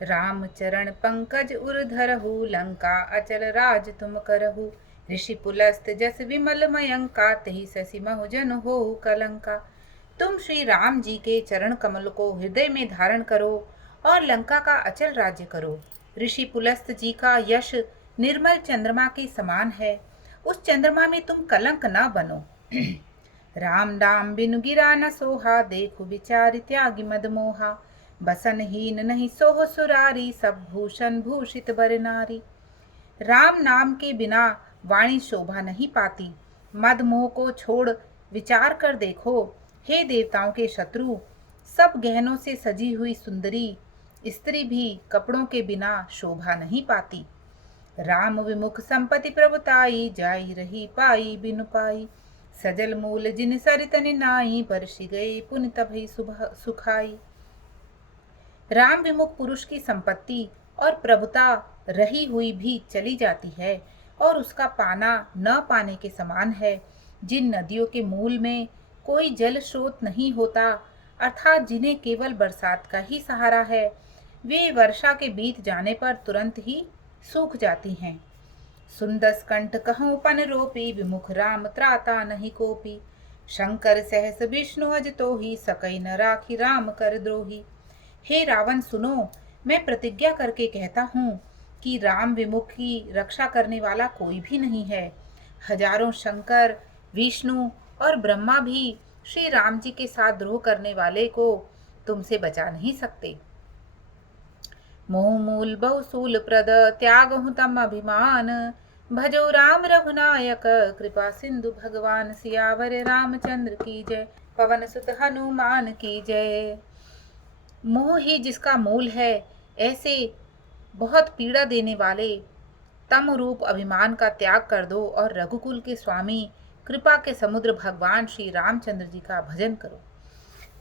राम चरण पंकज उर धरहु, लंका अचल राज तुम करहु। ऋषि पुलस्त जस विमल मयंका, तेहि ससि महु जन होहु कलंका। तुम श्री राम जी के चरण कमल को हृदय में धारण करो और लंका का अचल राज्य करो। ऋषि पुलस्त जी का यश निर्मल चंद्रमा के समान है, उस चंद्रमा में तुम कलंक न बनो। राम नाम बिनु गिरा न सोहा, देखु विचारि त्यागी मद मोहा। बसन हीन नहीं सोह सुरारी, सब भूषण भूषित बर नारी। राम नाम के बिना वाणी शोभा नहीं पाती। मद मोह को छोड़ विचार कर देखो, हे देवताओं के शत्रु, सब गहनों से सजी हुई सुंदरी स्त्री भी कपड़ों के बिना शोभा नहीं पाती। राम विमुख संपत्ति प्रभुताई, जाई रही पाई बिनु पाई। सजल मूल जिन सरितनि नाई, बरसि गए पुनि तभई सुखाई। राम विमुख पुरुष की संपत्ति और प्रभुता रही हुई भी चली जाती है और उसका पाना न पाने के समान है। जिन नदियों के मूल में कोई जल स्रोत नहीं होता, अर्थात जिन्हें केवल बरसात का ही सहारा है, वे वर्षा के बीत जाने पर तुरंत ही सूख जाती हैं। सुंदस कंठ कहूँ पन रोपी, विमुख राम त्राता नहीं कोपी। शंकर सहस विष्णु अज तो ही, सकई न राखी राम कर द्रोही। हे रावण सुनो, मैं प्रतिज्ञा करके कहता हूँ कि राम विमुख की रक्षा करने वाला कोई भी नहीं है। हजारों शंकर, विष्णु और ब्रह्मा भी श्री राम जी के साथ द्रोह करने वाले को तुमसे बचा नहीं सकते। मोह मूल बहुसूल प्रद, त्याग हूँ तम अभिमान। भजो राम रघुनायक, कृपा सिंधु भगवान। सियावर रामचंद्र की जय, पवन सुत हनुमान की जय। मोह ही जिसका मूल है, ऐसे बहुत पीड़ा देने वाले तम रूप अभिमान का त्याग कर दो और रघुकुल के स्वामी, कृपा के समुद्र भगवान श्री रामचंद्र जी का भजन करो।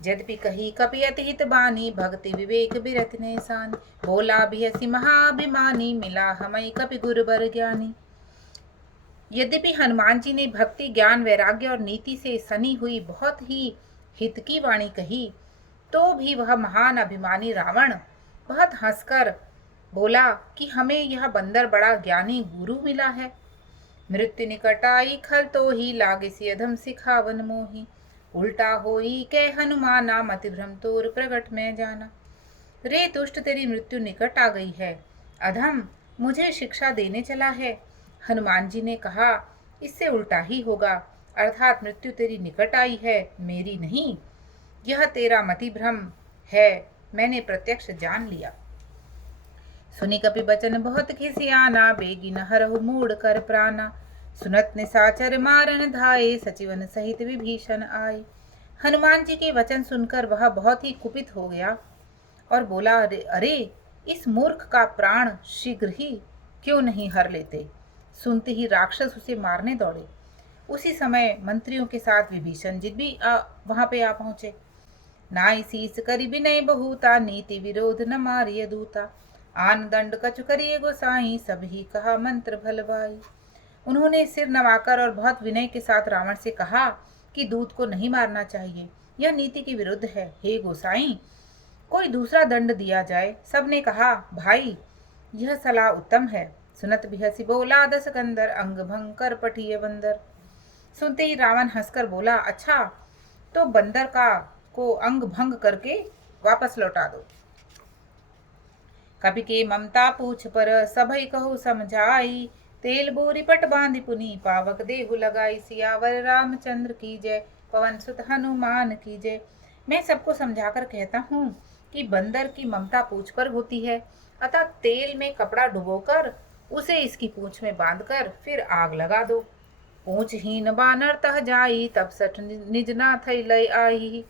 यद्यपि कही कपि अति हित बानी, भक्ति विवेक बिरथ नेसान। बोला बिहसी महाभिमानी, मिला हमई कपि गुर बर ज्ञानी। यद्यपि हनुमान जी ने भक्ति, ज्ञान, वैराग्य और नीति से सनी हुई बहुत ही हित की वाणी कही, तो भी वह महान अभिमानी रावण बहुत हंसकर बोला कि हमें यह बंदर बड़ा ज्ञानी गुरु मिला है। मृत्यु निकट आई खल तो ही, लागे सी अधम सिखावन मोही। उल्टा होई कै हनुमाना, मति भ्रम तोर प्रगट में जाना। रे दुष्ट, तेरी मृत्यु निकट आ गई है, अधम मुझे शिक्षा देने चला है। हनुमान जी ने कहा, इससे उल्टा ही होगा, अर्थात मृत्यु तेरी निकट आई है, मेरी नहीं। यह तेरा मति भ्रम है, मैंने प्रत्यक्ष जान लिया। सुनि कपि बचन बहुत खिसियाना, बेगी न हरहु मूढ़ कर प्राणा। सुनत निशाचर मारन धाये, सचिवन सहित विभीषण आए। हनुमान जी के वचन सुनकर वह बहुत ही कुपित हो गया और बोला, अरे इस मूर्ख का प्राण शीघ्र ही क्यों नहीं हर लेते। सुनते ही राक्षस उसे मारने दौड़े। उसी समय मंत्रियों के साथ विभीषण जी भी वहां पे आ पहुंचे। नाई शीस करि विनय बहुता, नीति विरोध न मारिय दूता। आन दंड कछु करिए गोसाई, सब ही कहा मंत्र भलवाई। उन्होंने सिर नवाकर और बहुत विनय के साथ रावण से कहा कि दूत को नहीं मारना चाहिए, यह नीति के विरुद्ध है। हे गोसाई, कोई दूसरा दंड दिया जाए। सबने कहा, भाई यह सलाह उत्तम है। सुनत बिहसी बोला दस कंदर, अंग भंग कर पठिए बंदर। सुनते ही रावण हंसकर बोला, अच्छा तो बंदर का को अंग भंग करके वापस लौटा दो। कपि के ममता पूछ पर, सभई कहु समझाई। तेल बोरी पट बांधि पुनि, पावक देहु लगाई। सियावर रामचंद्र की जय, पवन सुत हनुमान की जय। मैं सबको समझाकर कहता हूँ कि बंदर की ममता पूंछ पर होती है, अतः तेल में कपड़ा डुबोकर उसे इसकी पूंछ में बांधकर फिर आग लगा दो। पूंछहीन बानर तह जाई, तब सठ निज नाथ लय आई।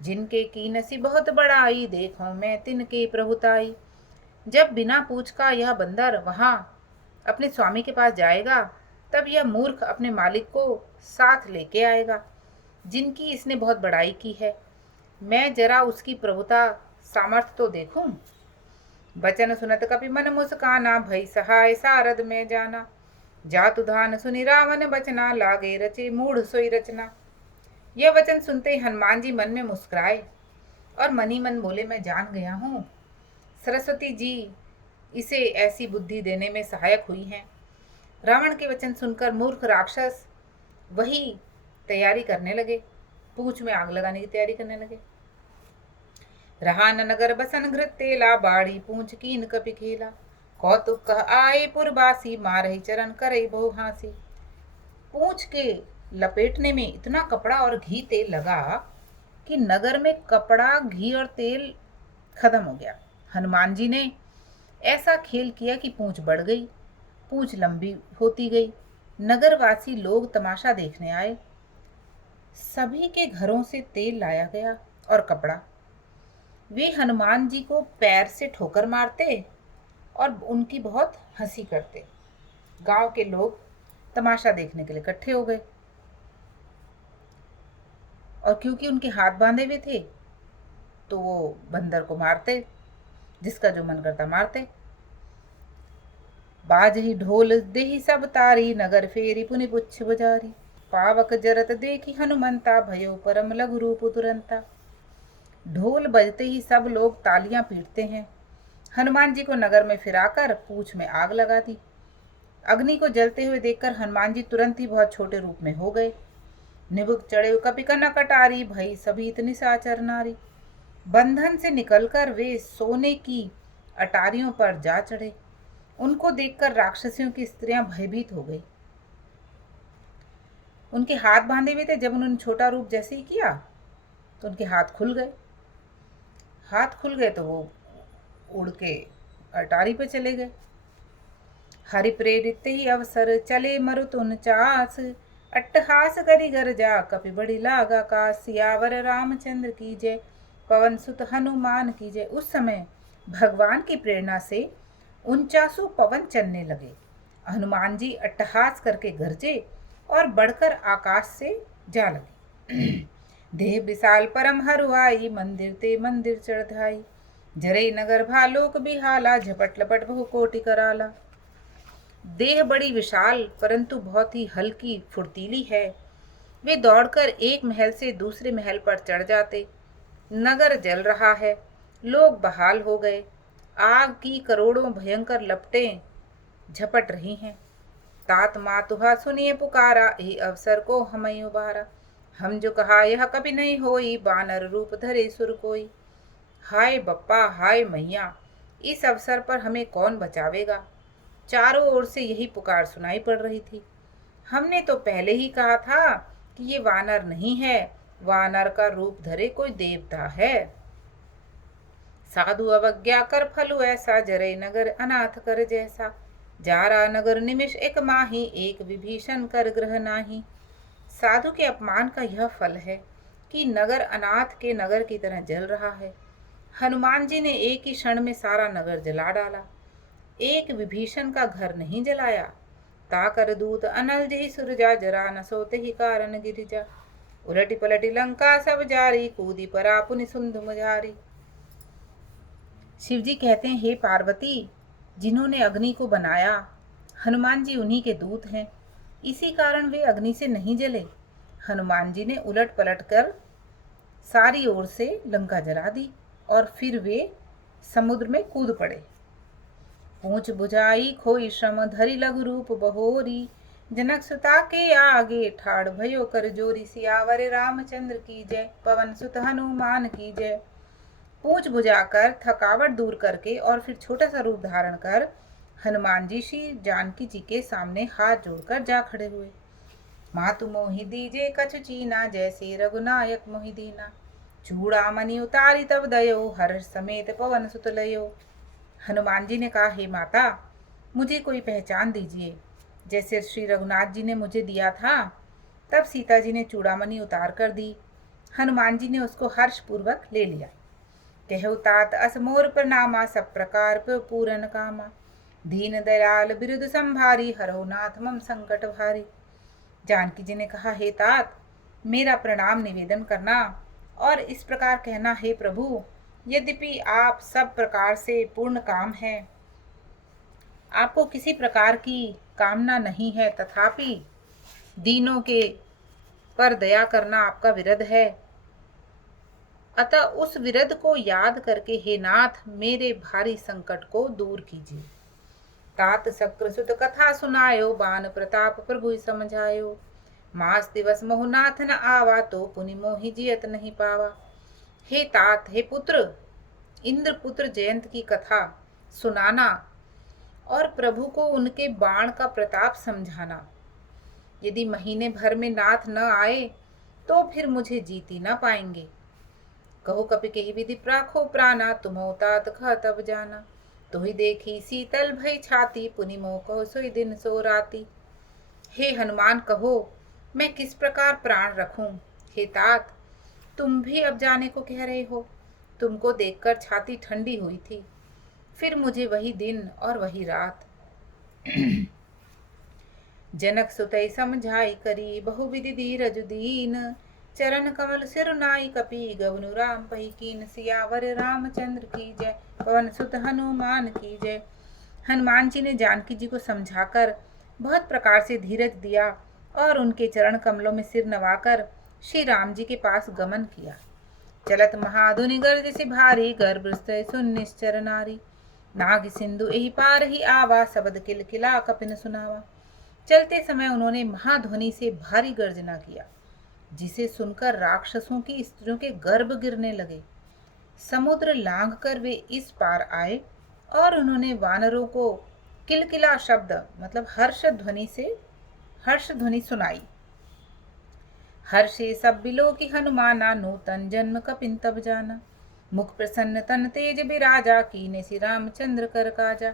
जिनके कीनसी बहुत बड़ाई, देखो मैं तिनके प्रभुताई। जब बिना पूछ का यह बंदर वहां अपने स्वामी के पास जाएगा, तब यह मूर्ख अपने मालिक को साथ लेके आएगा जिनकी इसने बहुत बड़ाई की है। मैं जरा उसकी प्रभुता सामर्थ्य तो देखूं। बचन सुनत कपि मन मुस्काना, भई सहाय सारद में जाना। जातु धान सुनि रावण बचना, लागे रचे मूढ़ सोई रचना। यह वचन सुनते ही हनुमान जी मन में मुस्कुराए और मनी मन बोले, मैं जान गया हूँ सरस्वती जी इसे ऐसी बुद्धि देने में सहायक हुई हैं। रावण के वचन सुनकर मूर्ख राक्षस वही तैयारी करने लगे, पूंछ में आग लगाने की तैयारी करने लगे। रहा न नगर बसन घृत तेला, बाड़ी पूंछ कीन कपि खेला। कौतुक कह आए पुरबासी, मारहि चरण करई बहु हासी। पूंछ के लपेटने में इतना कपड़ा और घी तेल लगा कि नगर में कपड़ा, घी और तेल खत्म हो गया। हनुमान जी ने ऐसा खेल किया कि पूंछ बढ़ गई, पूंछ लंबी होती गई। नगरवासी लोग तमाशा देखने आए। सभी के घरों से तेल लाया गया और कपड़ा। वे हनुमान जी को पैर से ठोकर मारते और उनकी बहुत हंसी करते। गांव के लोग तमाशा देखने के लिए इकट्ठे हो गए और क्योंकि उनके हाथ बांधे हुए थे तो वो बंदर को मारते, जिसका जो मन करता मारते। बाजही ढोल देहि सब तारी, नगर फेरी पुनि पुच्छ बुझारी। पावक जरत देखी हनुमंता, भयो परम लघु रूप तुरंता। ढोल बजते ही सब लोग तालियां पीटते हैं। हनुमान जी को नगर में फिराकर पूंछ में आग लगा दी। अग्नि को जलते हुए देखकर हनुमान जी तुरंत ही बहुत छोटे रूप में हो गए। निबुक चढ़े कपि कनक अटारी, भई सभी इतनी साचर नारी। बंधन से निकलकर वे सोने की अटारियों पर जा चढ़े। उनको देखकर राक्षसियों की स्त्रियां भयभीत हो गई। उनके हाथ बांधे हुए थे। जब उन्होंने छोटा रूप जैसे ही किया तो उनके हाथ खुल गए। हाथ खुल गए तो वो उड़ के अटारी पे चले गए। हरि प्रेरित ही अवसर, चले मरुत 49। अट्टहास करि गर्जा, कपि बड़ी लागा कास। सियावर रामचंद्र की जय, पवन सुत हनुमान की जय। उस समय भगवान की प्रेरणा से 49 पवन चलने लगे। हनुमान जी अट्टहास करके गरजे और बढ़कर आकाश से जा लगे। देह विशाल परम हरुआई, मंदिर ते मंदिर चढ़ाई। जरे नगर भालोक बिहाला, झपट लपट बहु कोटि कराला। देह बड़ी विशाल परंतु बहुत ही हल्की फुर्तीली है। वे दौड़कर एक महल से दूसरे महल पर चढ़ जाते। नगर जल रहा है, लोग बहाल हो गए। आग की करोड़ों भयंकर लपटें झपट रही हैं। तात मातुहा सुनिए पुकारा, ए अवसर को हमें उबारा। हम जो कहा यह कभी नहीं होई, बानर रूप धरे सुर कोई। हाय बप्पा, हाय मैया, इस अवसर पर हमें कौन बचावेगा। चारों ओर से यही पुकार सुनाई पड़ रही थी। हमने तो पहले ही कहा था कि ये वानर नहीं है, वानर का रूप धरे कोई देवता है। साधु अवज्ञा कर फलु ऐसा, जरे नगर अनाथ कर जैसा। जारा नगर निमिष एक माही, एक विभीषण कर ग्रह नाही। साधु के अपमान का यह फल है कि नगर अनाथ के नगर की तरह जल रहा है। हनुमान जी ने एक ही क्षण में सारा नगर जला डाला, एक विभीषण का घर नहीं जलाया। ताकर दूत अनल जही सुरजा, जरा न सोते ही कारण गिरिजा। उलटी पलटी लंका सब जारी, कूदी परा पुनि सुंध मुजारी। शिव जी कहते हैं, हे पार्वती, जिन्होंने अग्नि को बनाया हनुमान जी उन्हीं के दूत हैं, इसी कारण वे अग्नि से नहीं जले। हनुमान जी ने उलट पलट कर सारी ओर से लंका जला दी और फिर वे समुद्र में कूद पड़े। पूंछ बुझाई खोई श्रम, धरि लघु रूप बहोरी। जनक सुता के आगे, ठाड़ भयो कर जोरी। सियावर रामचंद्र की जय, पवन सुत हनुमान की जय। पूंछ बुझाकर थकावट दूर करके और फिर छोटा सा रूप धारण कर हनुमान जी श्री जानकी जी के सामने हाथ जोड़कर जा खड़े हुए। मातु मोहि दीजे कछु चीना, जैसे रघुनायक मोहि दीना। चूड़ामणि उतारी तब दयो, हर्ष समेत पवन सुत लयो। हनुमान जी ने कहा, हे माता, मुझे कोई पहचान दीजिए। जैसे श्री रघुनाथ जी ने मुझे दिया था, तब सीता जी ने चूड़ामणि उतार कर दी। हनुमान जी ने उसको हर्षपूर्वक ले लिया। कहु तात अस मोर प्रणामा, सब प्रकार पूरन कामा। दीन दयाल बिरुद संभारी, हरहु नाथ मम संकट भारी। जानकी जी ने कहा, हे तात, मेरा प्रणाम निवेदन करना और इस प्रकार कहना, हे प्रभु, यद्यपि आप सब प्रकार से पूर्ण काम है, आपको किसी प्रकार की कामना नहीं है, तथापि दीनों के पर दया करना आपका विरध है। अतः उस विरध को याद करके हे नाथ मेरे भारी संकट को दूर कीजिए। तात शक्र सुत कथा सुनायो, बान प्रताप प्रभु समझायो। मास दिवस मोहु नाथ न आवा, तो पुनि मोहि जियत नहीं पावा। हे तात, हे पुत्र, इंद्र पुत्र जयंत की कथा सुनाना और प्रभु को उनके बाण का प्रताप समझाना। यदि महीने भर में नाथ न आए तो फिर मुझे जीती न पाएंगे। कहो कपि कही विधि प्राखो प्राणा, तुमो तात कह तब जाना। तो ही देखी शीतल भई छाती, पुनि मोह कहो सोई दिन सो राती। हे हनुमान, कहो मैं किस प्रकार प्राण रखूं। हे तात, तुम भी अब जाने को कह रहे हो। तुमको देखकर छाती ठंडी हुई थी, फिर मुझे वही दिन और वही रात। जनक सुतई समझाई करी, बहु विधि धीरज दीन। चरण कमल सिर नाई कपि, गवनु राम पही कीन। सियावर रामचंद्र की जय, पवन सुत हनुमान की जय। हनुमान जी ने जानकी जी को समझाकर बहुत प्रकार से धीरज दिया और उनके चरण कमलों में सिर नवाकर श्री राम जी के पास गमन किया। चलत महाधुनि गर्ज से भारी, गर्भ सुन निश्चर नारी। नाग सिंधु एहि पार ही आवा, शब्द किल किला कपिन सुनावा। चलते समय उन्होंने महाध्वनि से भारी गर्जना किया, जिसे सुनकर राक्षसों की स्त्रियों के गर्भ गिरने लगे। समुद्र लांघकर वे इस पार आए और उन्होंने वानरों को किलकिला शब्द मतलब हर्ष ध्वनि सुनाई। हर्षे सब बिलो की हनुमाना, नूतन जन्म कपिन तब जाना। मुख प्रसन्न तन तेज बिराजा, कीने श्री रामचंद्र कर काजा।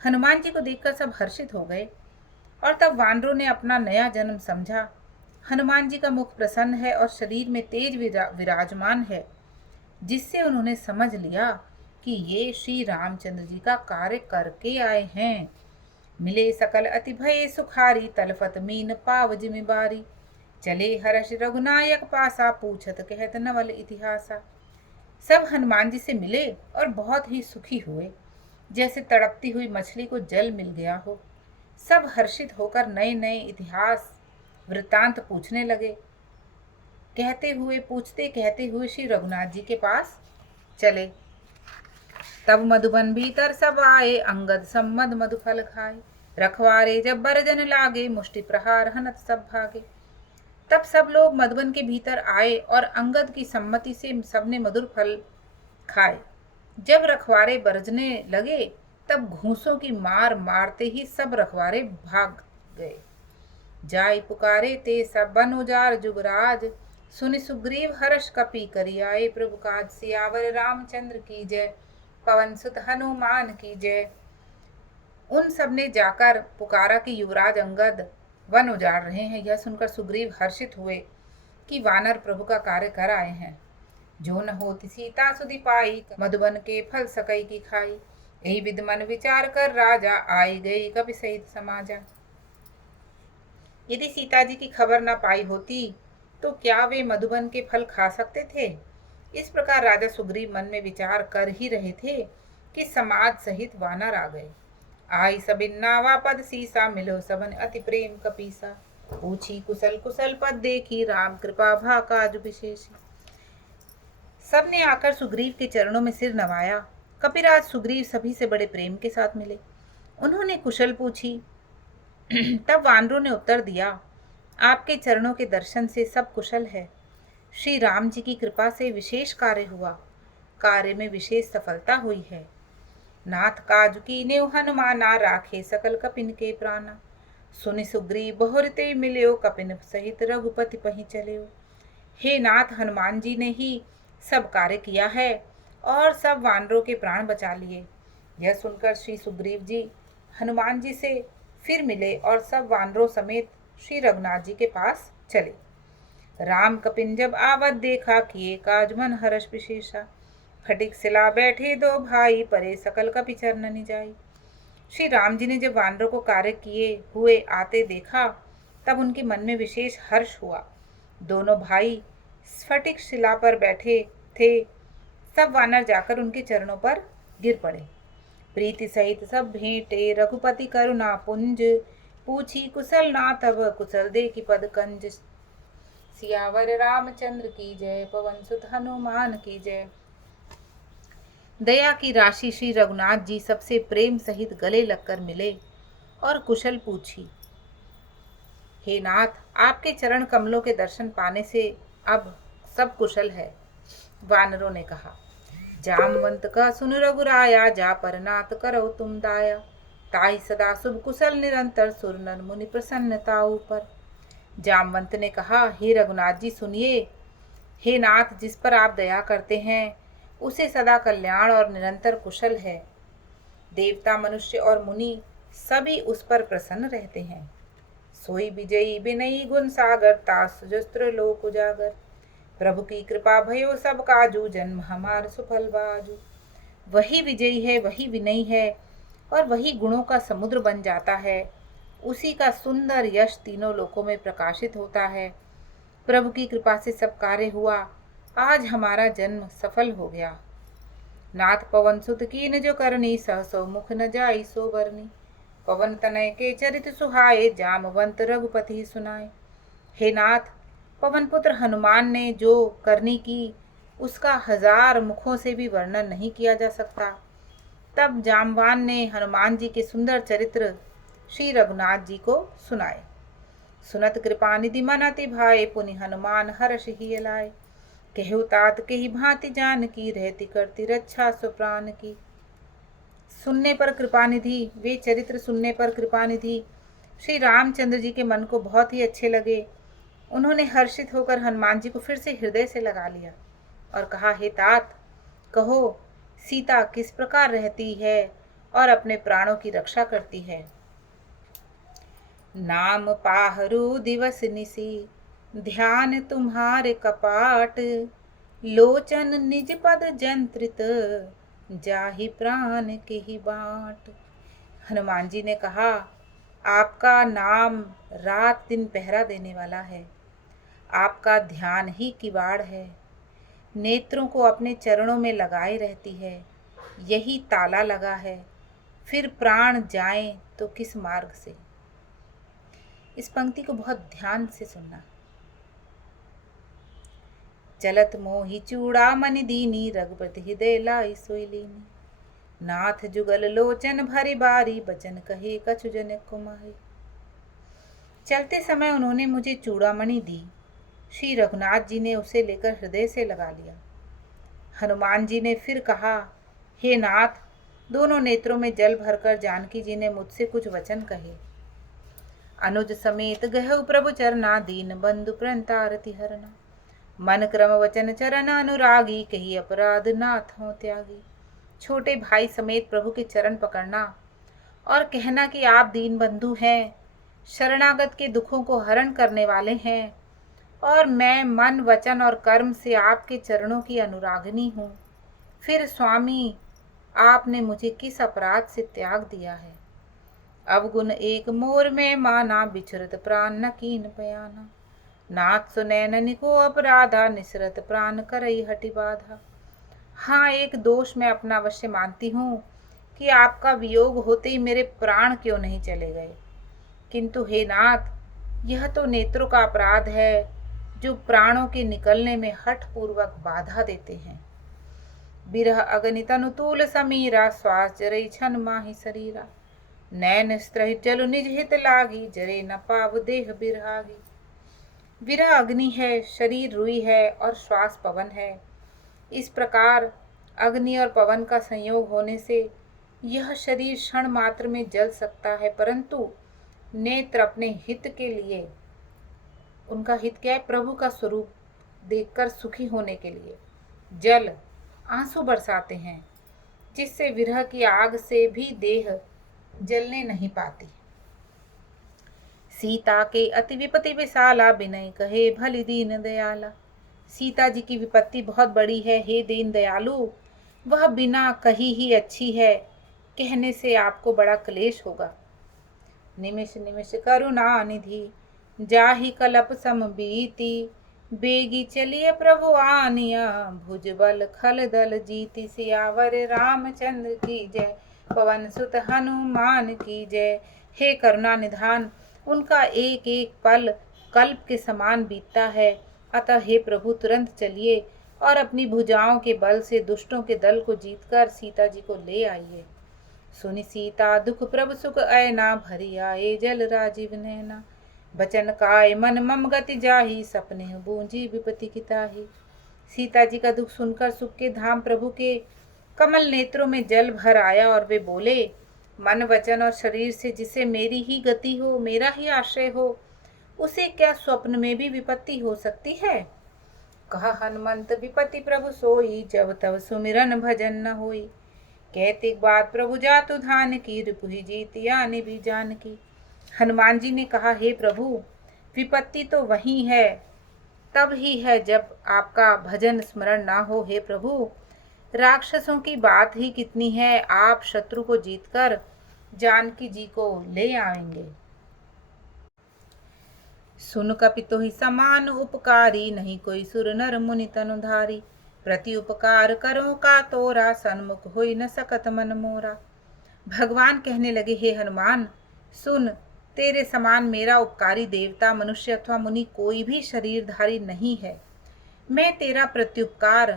हनुमान जी को देखकर सब हर्षित हो गए और तब वानरों ने अपना नया जन्म समझा। हनुमान जी का मुख प्रसन्न है और शरीर में तेज विराजमान है, जिससे उन्होंने समझ लिया कि ये श्री रामचंद्र जी का कार्य करके आए हैं। मिले सकल अति भय सुखारी, तलफत मीन पाव जिम्मेवारी। चले हर्ष रघुनायक पासा, पूछत कहत नवल इतिहासा। सब हनुमान जी से मिले और बहुत ही सुखी हुए, जैसे तड़पती हुई मछली को जल मिल गया हो। सब हर्षित होकर नए नए इतिहास वृत्तांत पूछने लगे। पूछते कहते हुए श्री रघुनाथ जी के पास चले। तब मधुबन भीतर सब आए, अंगद सम्मद मधुफल खाए। रखवारे जब बरजन लागे, मुष्टि प्रहार हनत सब भागे। तब सब लोग मधुबन के भीतर आए और अंगद की सम्मति से सबने मधुर फल खाए। जब रखवारे बरजने लगे तब घूंसों की मार मारते ही सब रखवारे भाग गए। जाई पुकारे ते सब बन उजार जुगराज, सुनि सुग्रीव हर्ष कपि करि आए प्रभु काज। सियावर रामचंद्र की जय, पवन सुत हनुमान की जय। उन सब ने जाकर पुकारा कि युवराज अंगद वन उजाड़ रहे हैं। यह सुनकर सुग्रीव हर्षित हुए कि वानर प्रभु का कार्य कर आए हैं। जो न होती सीता सुधि पाई, मधुबन के फल सकई की खाई। यही विद मन विचार कर राजा, आई गई कपि सहित समाजा। यदि सीता जी की खबर न पाई होती तो क्या वे मधुबन के फल खा सकते थे। इस प्रकार राजा सुग्रीव मन में विचार कर ही रहे थे कि समाज सहित वानर आ गए। आई सबिन नावा पद सीसा, मिलो सबन अति प्रेम कपीसा। पूछी कुशल कुशल पद देखी, राम कृपा भा काज विशेषी। सबने आकर सुग्रीव के चरणों में सिर नवाया। कपिराज सुग्रीव सभी से बड़े प्रेम के साथ मिले। उन्होंने कुशल पूछी। तब वानरों ने उत्तर दिया, आपके चरणों के दर्शन से सब कुशल है। श्री राम जी की कृपा से विशेष कार्य हुआ, कार्य में विशेष सफलता हुई है। नाथ काज कीन्यो हनुमाना, राखे सकल कपिन के प्राणा। सुनि सुग्रीव बहुरते मिल्यो, कपिन सहित रघुपति पहि चल्यो। हे नाथ, हनुमान जी ने ही सब कार्य किया है और सब वानरों के प्राण बचा लिए। यह सुनकर श्री सुग्रीव जी हनुमान जी से फिर मिले और सब वानरों समेत श्री रघुनाथ जी के पास चले। राम कपिन जब आवत देखा, किए काज मन हर्ष विशेषा। फटिक सिला बैठे दो भाई, परे सकल कपि चरणनि जाई। श्री राम जी ने जब वानरों को कार्य किए हुए आते देखा तब उनके मन में विशेष हर्ष हुआ। दोनों भाई स्फटिक शिला पर बैठे थे। सब वानर जाकर उनके चरणों पर गिर पड़े। प्रीति सहित सब भेंटे, रघुपति करुणा पुंज। पूछी कुशल ना तब, कुशल देखी पद कंज। सियावर रामचंद्र की जय। पवन सुत हनुमान की जय। दया की राशि श्री रघुनाथ जी सबसे प्रेम सहित गले लगकर मिले और कुशल पूछी। हे नाथ, आपके चरण कमलों के दर्शन पाने से अब सब कुशल है। वानरों ने कहा, जामवंत का सुन रघुराया, जा पर नाथ करो तुम दाया। ताहि सदा शुभ कुशल निरंतर, सुर नर मुनि प्रसन्नता ऊपर। जामवंत ने कहा, हे रघुनाथ जी सुनिए। हे नाथ, जिस पर आप दया करते हैं उसे सदा कल्याण और निरंतर कुशल है। देवता, मनुष्य और मुनि सभी उस पर प्रसन्न रहते हैं। सोई विजयी बिनयी गुण सागर, तास सुजस्त्र लोक उजागर। प्रभु की कृपा भयो सब काजू, जन्म हमार सुफल बाजू। वही विजयी है, वही विनयी है और वही गुणों का समुद्र बन जाता है। उसी का सुंदर यश तीनों लोकों में प्रकाशित होता है। प्रभु की कृपा से सब कार्य हुआ। आज हमारा जन्म सफल हो गया। नाथ पवन सुत कीन जो करनी, सहसो मुख न जाई सो बरनी। पवन तनय के चरित सुहाए, जामवंत रघुपति सुनाए। हे नाथ, पवन पुत्र हनुमान ने जो करनी की उसका 1000 मुखों से भी वर्णन नहीं किया जा सकता। तब जामवान ने हनुमान जी के सुंदर चरित्र श्री रघुनाथ जी को सुनाए। सुनत कृपा निधि मन अति भाए, पुनि हनुमान हर्ष ही लाए। कहु तात के ही भांति जान की, रहती करती रक्षा सुप्राण की। सुनने पर कृपानिधि, वे चरित्र सुनने पर कृपानिधि श्री रामचंद्र जी के मन को बहुत ही अच्छे लगे। उन्होंने हर्षित होकर हनुमान जी को फिर से हृदय से लगा लिया और कहा, हे तात, कहो सीता किस प्रकार रहती है और अपने प्राणों की रक्षा करती है। नाम पाहरू दिवस निसी, ध्यान तुम्हारे कपाट। लोचन निज पद जंत्रित, जाहि प्राण के ही बाट। हनुमान जी ने कहा, आपका नाम रात दिन पहरा देने वाला है। आपका ध्यान ही किवाड़ है। नेत्रों को अपने चरणों में लगाए रहती है, यही ताला लगा है। फिर प्राण जाएं तो किस मार्ग से। इस पंक्ति को बहुत ध्यान से सुनना। चलत मोहि चूड़ामणि दीनी, रघुपति हृदय लाई सोई लीनी। नाथ जुगल लोचन भरी बारी, बचन कहे कछु जन कुमारी। चलते समय उन्होंने मुझे चूड़ामणि दी। श्री रघुनाथ जी ने उसे लेकर हृदय से लगा लिया। हनुमान जी ने फिर कहा, हे नाथ, दोनों नेत्रों में जल भरकर जानकी जी ने मुझसे कुछ वचन कहे। अनुज समेत गहु प्रभु चरना, दीन बंधु प्रणतारति हरना। मन क्रम वचन चरण अनुरागी, कही अपराध नाथ हो त्यागी। छोटे भाई समेत प्रभु के चरण पकड़ना और कहना कि आप दीन बंधु हैं, शरणागत के दुखों को हरण करने वाले हैं और मैं मन वचन और कर्म से आपके चरणों की अनुरागिनी हूँ। फिर स्वामी, आपने मुझे किस अपराध से त्याग दिया है। अवगुण एक मोर में माना, बिछुरत प्राण न कीन पयाना। नाथ सुनैन को अपराधा, निसरत प्राण करई हटि बाधा। हाँ, एक दोष मैं अपना अवश्य मानती हूँ कि आपका वियोग होते ही मेरे प्राण क्यों नहीं चले गए। किंतु हे नाथ, यह तो नेत्रों का अपराध है जो प्राणों के निकलने में हठ पूर्वक बाधा देते हैं। बिरह अगणित अनुतूल समीरा, श्वास जरई छन माहि शरीरा। नैन स्त्रहित जलु निज हित लागी, जरे न पाव देह बिरहागी। विरह अग्नि है, शरीर रुई है और श्वास पवन है। इस प्रकार अग्नि और पवन का संयोग होने से यह शरीर क्षण मात्र में जल सकता है, परंतु नेत्र अपने हित के लिए, उनका हित क्या है, प्रभु का स्वरूप देखकर सुखी होने के लिए जल आंसू बरसाते हैं, जिससे विरह की आग से भी देह जलने नहीं पाती। सीता के अति विपत्ति विशाला, बिनय कहे भली दीन दयाला। सीता जी की विपत्ति बहुत बड़ी है, हे दीन दयालु, वह बिना कही ही अच्छी है, कहने से आपको बड़ा क्लेश होगा। निमिष निमिष करुणा निधि, जाहि कलप सम बीती। बेगी चलिए प्रभु आनिया, भुजबल खल दल जीती। सियावर रामचंद्र की जय, पवन सुत हनुमान की जय। हे करुणा निधान, उनका एक एक पल कल्प के समान बीतता है। अतः हे प्रभु तुरंत चलिए और अपनी भुजाओं के बल से दुष्टों के दल को जीतकर सीता जी को ले आइए। सुनि सीता दुख प्रभु सुख ऐना, भरी आए जल राजीव नैना। बचन काय मन मम गति जाहि, सपने बूंजी विपति की ताहि। सीता जी का दुख सुनकर सुख के धाम प्रभु के कमल नेत्रों में जल भर आया और वे बोले, मन वचन और शरीर से जिसे मेरी ही गति हो, मेरा ही आश्रय हो, उसे क्या स्वप्न में भी विपत्ति हो सकती है। कहा हनुमंत विपत्ति प्रभु सोई, जब तब सुमिरन भजन न होई। कहते बाद प्रभु जातु धान की, रिपुहि जीत आने भी जान की। हनुमान जी ने कहा, हे प्रभु, विपत्ति तो वही है, तब ही है जब आपका भजन स्मरण ना हो। हे प्रभु, राक्षसों की बात ही कितनी है, आप शत्रु को जीतकर जानकी जी को ले आएंगे। सुन कपितो ही समान उपकारी, नहीं कोई सुर नर मुनि तनुधारी। प्रति उपकार करो का तोरा, सन्मुख होई न सकत मन मोरा। भगवान कहने लगे, हे हनुमान, सुन, तेरे समान मेरा उपकारी देवता मनुष्य अथवा मुनि कोई भी शरीरधारी नहीं है। मैं तेरा प्रत्युपकार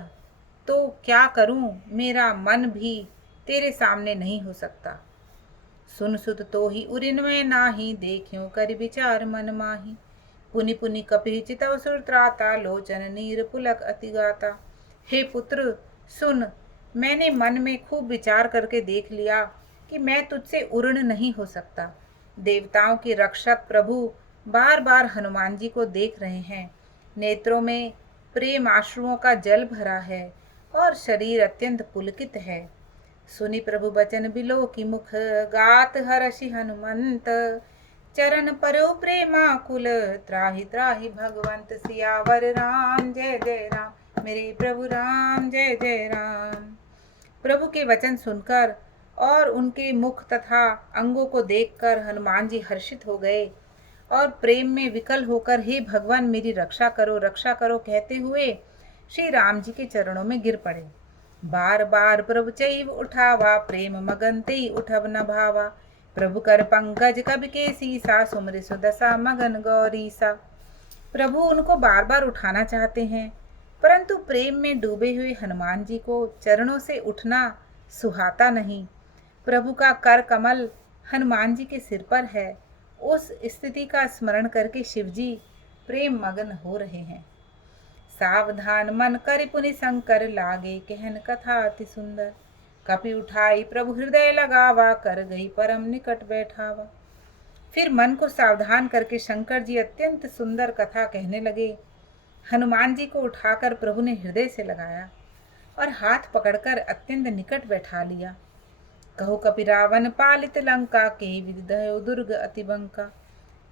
तो क्या करूं, मेरा मन भी तेरे सामने नहीं हो सकता। सुन सुत तो ही उरिन में नाही, देखियो कर विचार मन माही। पुनि पुनि कपि चितव सुर त्राता, लोचन नीर पुलक अति गाता। हे पुत्र, सुन, मैंने मन में खूब विचार करके देख लिया कि मैं तुझसे उर्ण नहीं हो सकता। देवताओं के रक्षक प्रभु बार बार हनुमान जी को देख रहे हैं। नेत्रों में प्रेम आश्रुओं का जल भरा है और शरीर अत्यंत पुलकित है। सुनि प्रभु बचन बिलो की मुख, गात हर्षि हनुमंत। चरण परो प्रेमाकुल, त्राहि त्राहि भगवंत। सियावर राम जय जय राम, मेरे प्रभु राम जय जय राम। प्रभु के वचन सुनकर और उनके मुख तथा अंगों को देखकर हनुमान जी हर्षित हो गए और प्रेम में विकल होकर, हे भगवान, मेरी रक्षा करो कहते हुए श्री राम जी के चरणों में गिर पड़े। बार बार प्रभु चैव उठावा, प्रेम मगन तेई उठब न भावा। प्रभु कर पंकज कब के सीसा, सुमरि सुदशा मगन गौरीसा। प्रभु उनको बार बार उठाना चाहते हैं, परंतु प्रेम में डूबे हुए हनुमान जी को चरणों से उठना सुहाता नहीं। प्रभु का कर कमल हनुमान जी के सिर पर है। उस स्थिति का स्मरण करके शिवजी प्रेम मगन हो रहे हैं। सावधान मन कर पुनि शंकर, लागे कहन कथा अति सुंदर। कपि उठाई प्रभु हृदय लगावा, कर गई परम निकट बैठावा। फिर मन को सावधान करके शंकर जी अत्यंत सुंदर कथा कहने लगे। हनुमान जी को उठाकर प्रभु ने हृदय से लगाया और हाथ पकड़कर अत्यंत निकट बैठा लिया। कहो कपि रावण पालित लंका, के विदधयो दुर्ग अति बंका।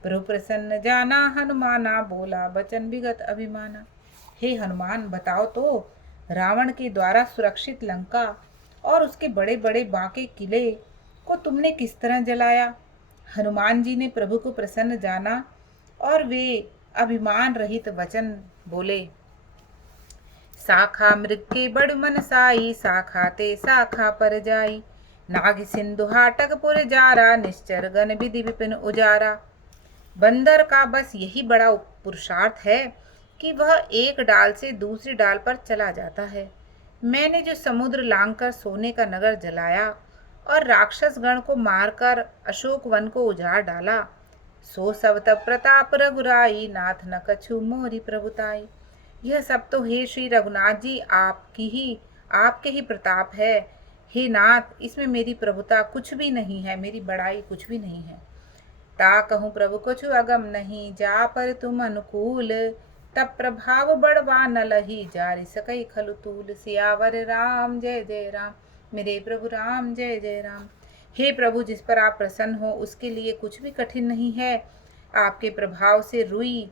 प्रभु प्रसन्न जाना हनुमाना, बोला बचन विगत अभिमाना। हे हनुमान, बताओ तो, रावण के द्वारा सुरक्षित लंका और उसके बड़े बड़े बांके किले को तुमने किस तरह जलाया। हनुमान जी ने प्रभु को प्रसन्न जाना और वे अभिमान रहित वचन बोले। साखा मृग के बड़ मन साई, साखा ते साखा पर जाई। नाग सिंधु हाटक पुर जारा, निश्चर गण विधि विपिन उजारा। बंदर का बस यही बड़ा पुरुषार्थ है कि वह एक डाल से दूसरी डाल पर चला जाता है। मैंने जो समुद्र लांघकर सोने का नगर जलाया और राक्षस गण को मारकर अशोक वन को उजाड़ डाला, सो सब तब प्रताप रघुराई, नाथ न कछु मोरी प्रभुताई। यह सब तो हे श्री रघुनाथ जी आपके ही प्रताप है। हे नाथ, इसमें मेरी प्रभुता कुछ भी नहीं है, मेरी बड़ाई कुछ भी नहीं है। ता कहूँ प्रभु कछु अगम नहीं, जा पर तुम अनुकूल। तब प्रभाव बड़वा न लही, जारि सकई खलु तूल। सियावर राम जय जय राम, मेरे प्रभु राम जय जय राम। हे प्रभु, जिस पर आप प्रसन्न हो उसके लिए कुछ भी कठिन नहीं है। आपके प्रभाव से रुई,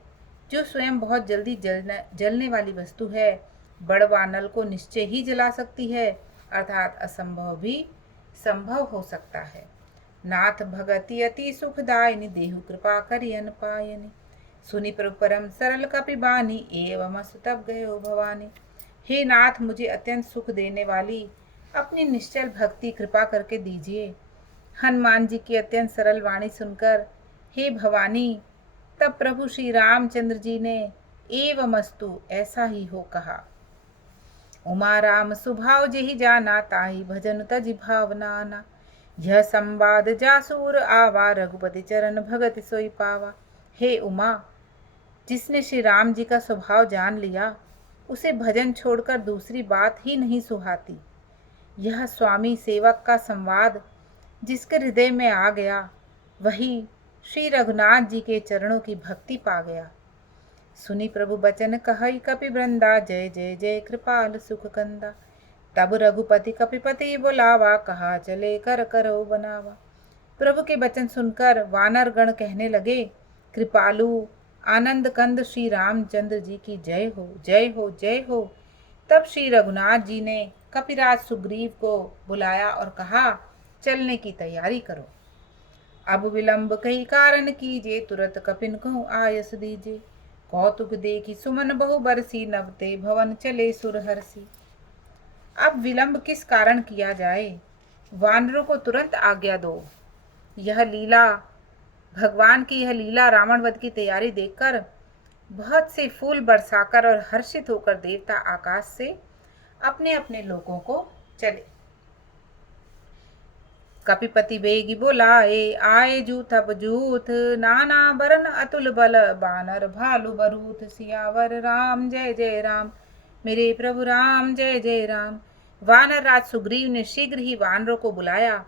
जो स्वयं बहुत जल्दी जलने वाली वस्तु है, बड़ वानल को निश्चय ही जला सकती है, अर्थात असंभव भी संभव हो सकता है। नाथ भगति अति सुखदायिनी, देहु कृपा करियन पायनि। सुनि प्रभु परम सरल कपि बानी, एवं सुतब गयो भवानी। हे नाथ, मुझे अत्यंत सुख देने वाली अपनी निश्चल भक्ति कृपा करके दीजिए। हनुमान जी की अत्यंत सरल वाणी सुनकर हे भवानी, तब प्रभु श्री रामचंद्र जी ने एवमस्तु ऐसा ही हो कहा। उमा राम सुभाव जेहि जाना ताहि भजन तजि भावनाना। यह संवाद जासूर आवा रघुपति चरण भगति सोई पावा। हे उमा, जिसने श्री राम जी का स्वभाव जान लिया उसे भजन छोड़कर दूसरी बात ही नहीं सुहाती। यह स्वामी सेवक का संवाद जिसके हृदय में आ गया वही श्री रघुनाथ जी के चरणों की भक्ति पा गया। सुनी प्रभु बचन कहई कपि वृंदा, जय जय जय कृपाल सुख कंदा। तब रघुपति कपिपति बुलावा, कहा चले कर करो बनावा। प्रभु के वचन सुनकर वानर गण कहने लगे, कृपालु आनंद कंद श्री रामचंद्र जी की जय हो, जय हो, जय हो। तब श्री रघुनाथ जी ने कपिराज सुग्रीव को बुलाया और कहा, चलने की तैयारी करो। अब विलंब कही कारण कीजिए, तुरंत कपिन कहूँ आयस दीजिए। कौतुक देखी सुमन बहु बरसी, नवते भवन चले सुरहर्षि। अब विलंब किस कारण किया जाए, वानरों को तुरंत आज्ञा दो। यह लीला, भगवान की यह लीला रावण वध की तैयारी देखकर बहुत से फूल बरसाकर और हर्षित होकर देवता आकाश से अपने अपने लोगों को चले। कपिपति बेगी बोलाए, आए जूथ अब जूथ, नाना बरन अतुल बल, बानर भालु बरूथ। सियावर राम जय जय राम, मेरे प्रभु राम जय जय राम। वानर राज सुग्रीव ने शीघ्र ही वानरों को बुलाया।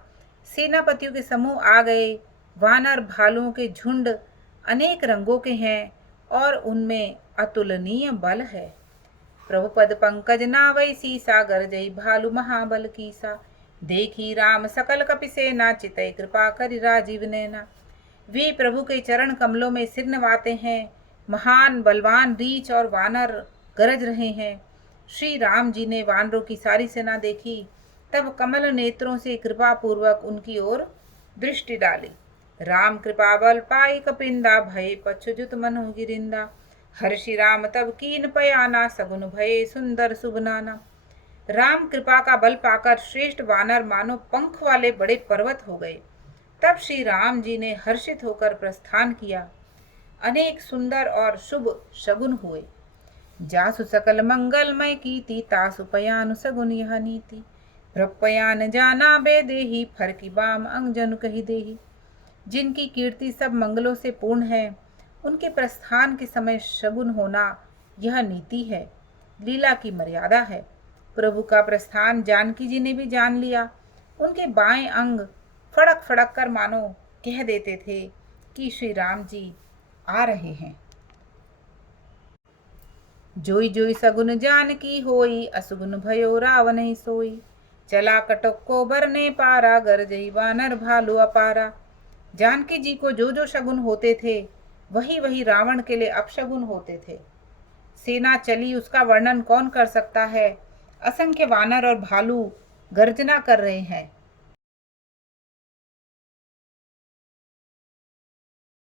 सेनापतियों के समूह आ गए। वानर भालुओं के झुंड अनेक रंगों के हैं और उनमें अतुलनीय बल है। प्रभु पद पंकज नावै सीसा, गरजई भालु महाबल कीसा। देखी राम सकल कपि सेना, चितई कृपा करि राजीव नैना। वे प्रभु के चरण कमलों में सिर नवाते हैं। महान बलवान रीछ और वानर गरज रहे हैं। श्री राम जी ने वानरों की सारी सेना देखी, तब कमल नेत्रों से कृपा पूर्वक उनकी ओर दृष्टि डाली। राम कृपा बल पाई कपिंदा, भय पच्छुजुत मनु गिरिंदा। हर्षि राम तब कीन पयाना, सगुन भये सुंदर सुगनाना। राम कृपा का बल पाकर श्रेष्ठ वानर मानो पंख वाले बड़े पर्वत हो गए। तब श्री राम जी ने हर्षित होकर प्रस्थान किया। अनेक सुंदर और शुभ शगुन हुए। जासु सकल मंगलमय कीति, तासु पयानु सगुन यह नीति। प्रपयान जाना बे देही, फर की बाम अंगजन कही देही। जिनकी कीर्ति सब मंगलों से पूर्ण है, उनके प्रस्थान के समय शगुन होना यह नीति है, लीला की मर्यादा है। प्रभु का प्रस्थान जानकी जी ने भी जान लिया। उनके बाएं अंग फड़क फड़क कर मानो कह देते थे कि श्री राम जी आ रहे हैं। जोई जोई सगुन जानकी होई, असुगुन भयो रावण ही सोई। चला कटक को बरने पारा, गरजई वानर भालू अपारा। जानकी जी को जो जो शगुन होते थे वही वही रावण के लिए अपशगुन होते थे। सेना चली उसका वर्णन कौन कर सकता है। असंख्य वानर और भालू गर्जना कर रहे हैं।